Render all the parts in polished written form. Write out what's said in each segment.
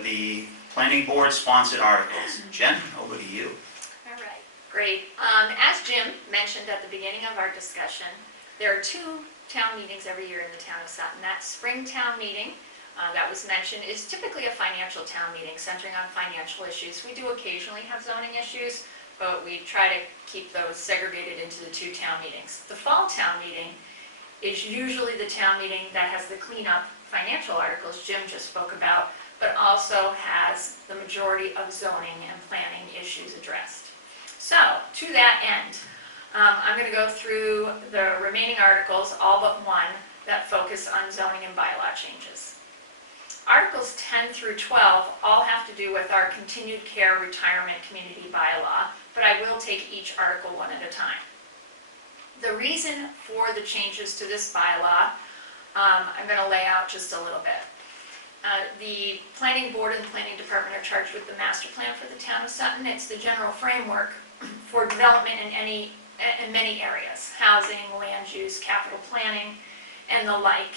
The planning board sponsored articles. Jen, over to you. All right, great. As Jim mentioned at the beginning of our discussion, there are two town meetings every year in the town of Sutton. That spring town meeting that was mentioned is typically a financial town meeting centering on financial issues. We do occasionally have zoning issues, but we try to keep those segregated into the two town meetings. The fall town meeting is usually the town meeting that has the cleanup financial articles Jim just spoke about, but also has the majority of zoning and planning issues addressed. So, to that end, I'm going to go through the remaining articles, all but one, that focus on zoning and bylaw changes. Articles 10 through 12 all have to do with our continued care retirement community bylaw, but I will take each article one at a time. The reason for the changes to this bylaw, I'm going to lay out just a little bit. The planning board and the planning department are charged with the master plan for the town of Sutton. It's the general framework for development in many areas: housing, land use, capital planning, and the like.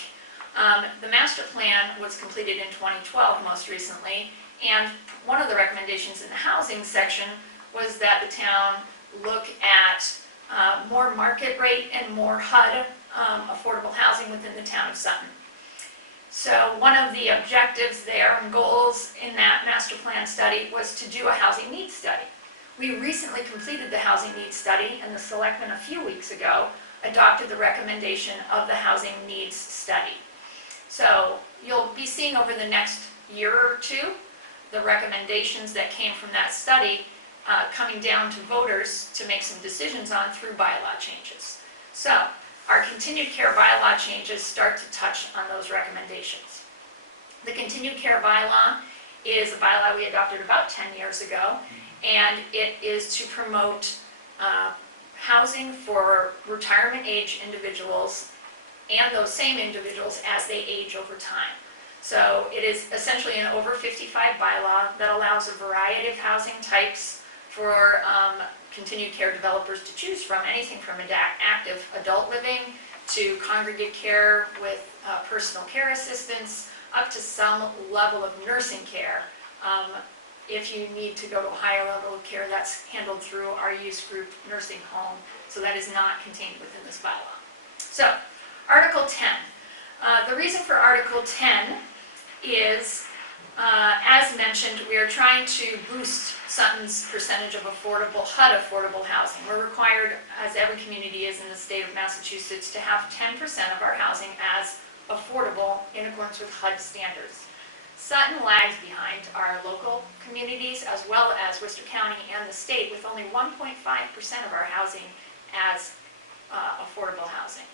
The master plan was completed in 2012 most recently, and one of the recommendations in the housing section was that the town look at more market rate and more HUD affordable housing within the town of Sutton. So one of the objectives there and goals in that master plan study was to do a housing needs study. We recently completed the housing needs study, and the selectmen a few weeks ago adopted the recommendation of the housing needs study. So you'll be seeing over the next year or two the recommendations that came from that study coming down to voters to make some decisions on through bylaw changes. So our continued care bylaw changes start to touch on those recommendations. The continued care bylaw is a bylaw we adopted about 10 years ago, and it is to promote housing for retirement age individuals and those same individuals as they age over time. So it is essentially an over 55 bylaw that allows a variety of housing types for continued care developers to choose from, anything from active adult living to congregate care with personal care assistance, up to some level of nursing care. If you need to go to a higher level of care, that's handled through our youth group nursing home, so that is not contained within this bylaw. So, Article 10. The reason for Article 10 is, as mentioned, we are trying to boost Sutton's percentage of affordable, HUD affordable housing. We're required, as every community is in the state of Massachusetts, to have 10% of our housing as affordable in accordance with HUD standards. Sutton lags behind our local communities as well as Worcester County and the state, with only 1.5% of our housing as affordable housing.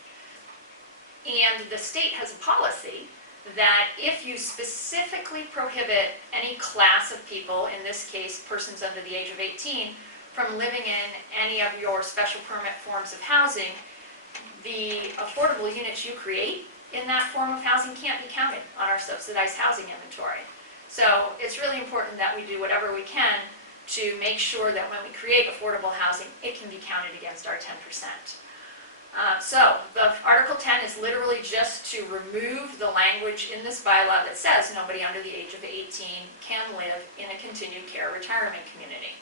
And the state has a policy that if you specifically prohibit any class of people, in this case persons under the age of 18, from living in any of your special permit forms of housing, the affordable units you create in that form of housing can't be counted on our subsidized housing inventory. So it's really important that we do whatever we can to make sure that when we create affordable housing, it can be counted against our 10%. So the Article 10 is literally just to remove the language in this bylaw that says nobody under the age of 18 can live in a continued care retirement community.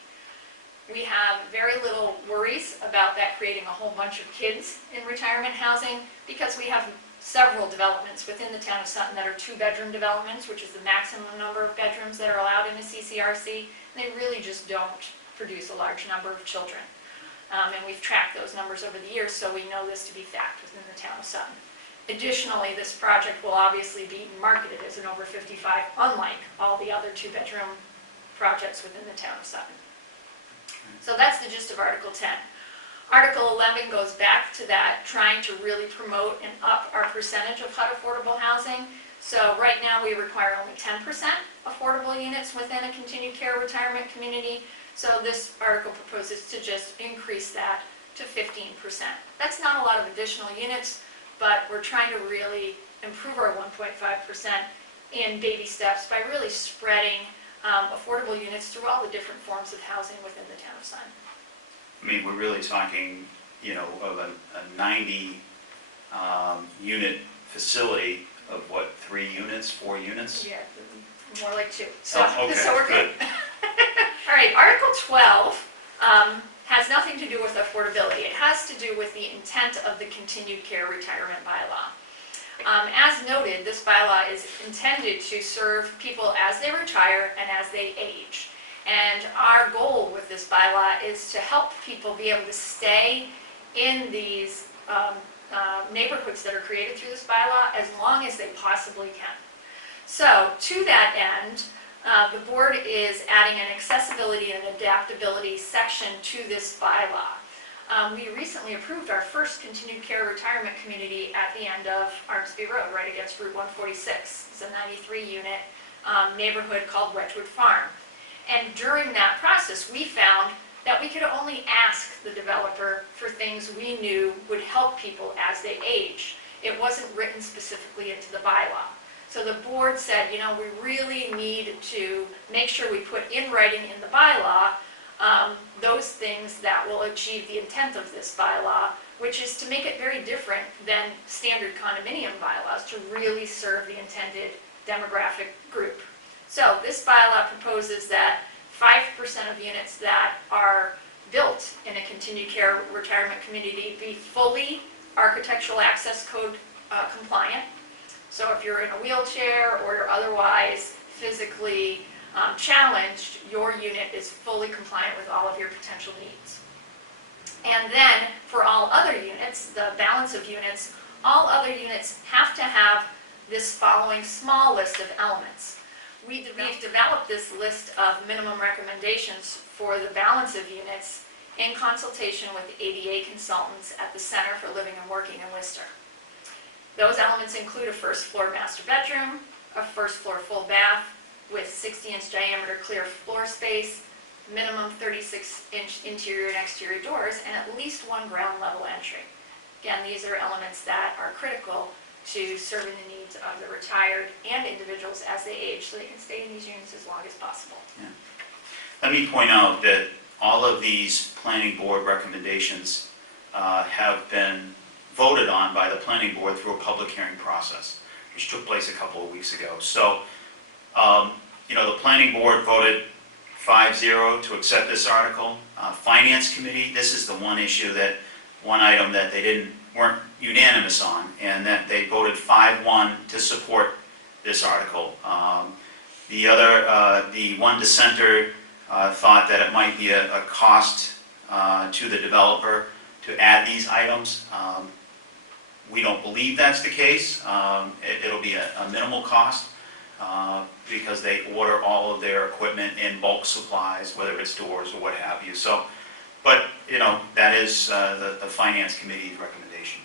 We have very little worries about that creating a whole bunch of kids in retirement housing, because we have several developments within the town of Sutton that are 2-bedroom developments, which is the maximum number of bedrooms that are allowed in a CCRC. They really just don't produce a large number of children. And we've tracked those numbers over the years, so we know this to be fact within the town of Sutton. Additionally, this project will obviously be marketed as an over 55, unlike all the other 2-bedroom projects within the town of Sutton. So that's the gist of Article 10. Article 11 goes back to that, trying to really promote and up our percentage of HUD affordable housing. So right now we require only 10% affordable units within a continued care retirement community. So this article proposes to just increase that to 15%. That's not a lot of additional units, but we're trying to really improve our 1.5% in baby steps by really spreading affordable units through all the different forms of housing within the town of Sutton. I mean, we're really talking, you know, of a 90 unit facility of what, 3 units, 4 units? Yeah, More like 2. Oh, okay, So we're good. All right, Article 12 has nothing to do with affordability. It has to do with the intent of the continued care retirement bylaw. As noted, this bylaw is intended to serve people as they retire and as they age. And our goal with this bylaw is to help people be able to stay in these neighborhoods that are created through this bylaw as long as they possibly can. So to that end, the board is adding an accessibility and adaptability section to this bylaw. We recently approved our first continued care retirement community at the end of Armsby Road, right against Route 146. It's a 93-unit neighborhood called Wedgewood Farm. And during that process, we found that we could only ask the developer for things we knew would help people as they age. It wasn't written specifically into the bylaw. So the board said, you know, we really need to make sure we put in writing in the bylaw those things that will achieve the intent of this bylaw, which is to make it very different than standard condominium bylaws to really serve the intended demographic group. So this bylaw proposes that 5% of units that are built in a continued care retirement community be fully architectural access code compliant. So if you're in a wheelchair or you're otherwise physically challenged, your unit is fully compliant with all of your potential needs. And then for all other units, the balance of units, all other units have to have this following small list of elements. We've developed this list of minimum recommendations for the balance of units in consultation with ADA consultants at the Center for Living and Working in Worcester. Those elements include a first floor master bedroom, a first floor full bath with 60-inch diameter clear floor space, minimum 36-inch interior and exterior doors, and at least one ground level entry. Again, these are elements that are critical to serving the needs of the retired and individuals as they age, so they can stay in these units as long as possible. Yeah. Let me point out that all of these planning board recommendations have been voted on by the planning board through a public hearing process, which took place a couple of weeks ago. So, you know, the planning board voted 5-0 to accept this article. Finance committee, this is the one item that they weren't unanimous on, and that they voted 5-1 to support this article. The one dissenter thought that it might be a cost to the developer to add these items. We don't believe that's the case. It'll be a minimal cost because they order all of their equipment in bulk supplies, whether it's doors or what have you. So, but you know, that is the finance committee's recommendation.